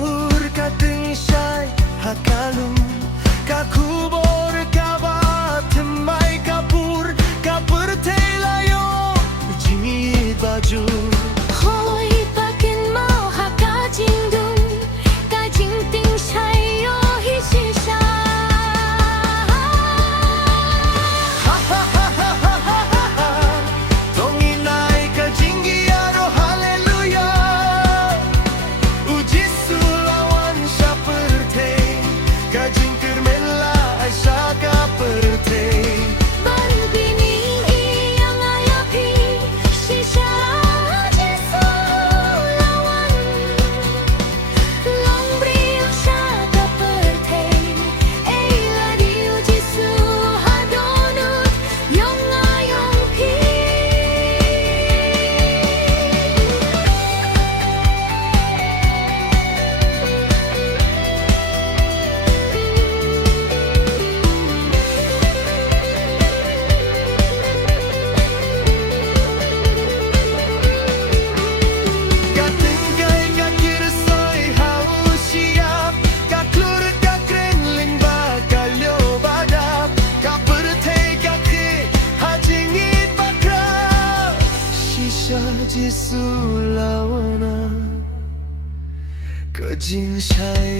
bajur kating syai hakalum kakubor kabatemai kapur kapertelayo jingi bajur Hoi pakin mau haka jingdung ka jingting shayo hisisha Tonginai ka jingiaro haleluya Uji sulawan sya perte ka jingkir mela aisha ka perte Ban bining iyang ayapi shisha Jesu lawan Long brio sya kaperte Eila diu Jesu hadonut Yong ayong pi Katingkai ka kirsoi hau siap ka klur ka krenling ba kalyo badap ka perte ka ke hajingit bakra shisha Jesu lawana ka jing shai